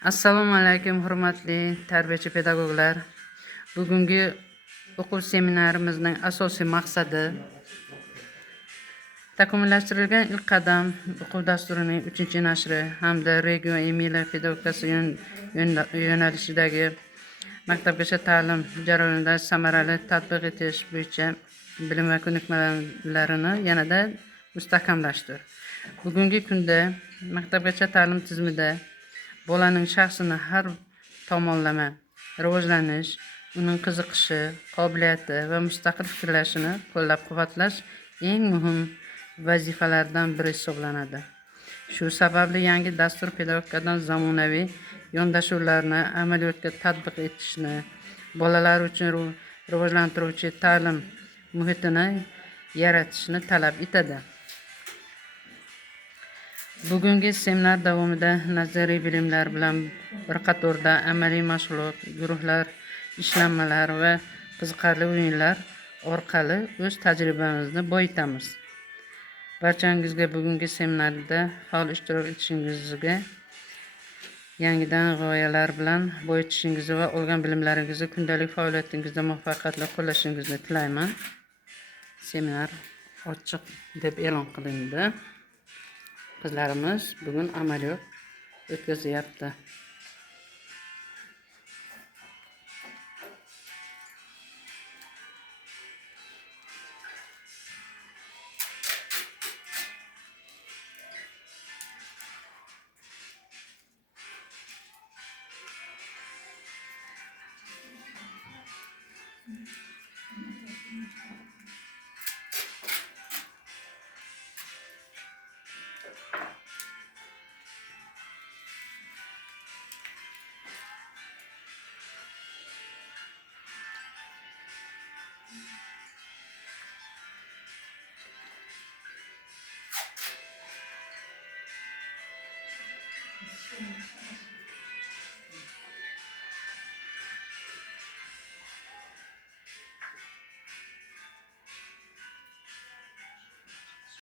Assalomu alaykum, hurmatli tarbiyachi pedagoglar. Bugungi o'quv seminarimizning asosiy maqsadi takomillashtirilgan ilk qadam o'quv dasturining 3-nashri hamda Reggio Emilia pedagogikasi yo'nalishidagi maktabgacha ta'lim jarayonida samarali tatbiq etish bo'yicha bilim va ko'nikmalarini yanada mustahkamlashdir. Bugungi kunda maktabgacha ta'lim tizimida bolaning shaxsini har tomonlama rivojlanish, uning qiziqishi, qobiliyati va mustaqil fikrlashini qo'llab-quvvatlash eng muhim vazifalardan biri hisoblanadi. Shu sababli yangi dastur pedagogikadan zamonaviy yondashuvlarni amaliyotga tatbiq etishni, bolalar uchun rivojlantiruvchi ta'lim muhitini yaratishni talab etadi. Bugungi seminar davomida nazariy bilimlar bilan bir qatorda amaliy mashg'ulot, guruhlar, ishlanmalar va qiziqarli o'yinlar orqali o'z tajribamizni boyitamiz. Barchangizga bugungi seminarda faol ishtirok etishingizga, yangidan g'oyalar bilan boyitishingizni va olgan bilimlaringizni kundalik faoliyatingizda muvaffaqiyatli qo'llashingizni tilayman. Seminar ochiq deb e'lon qilindi. Qizlarimiz bugun amaliyot o'tkazyapti.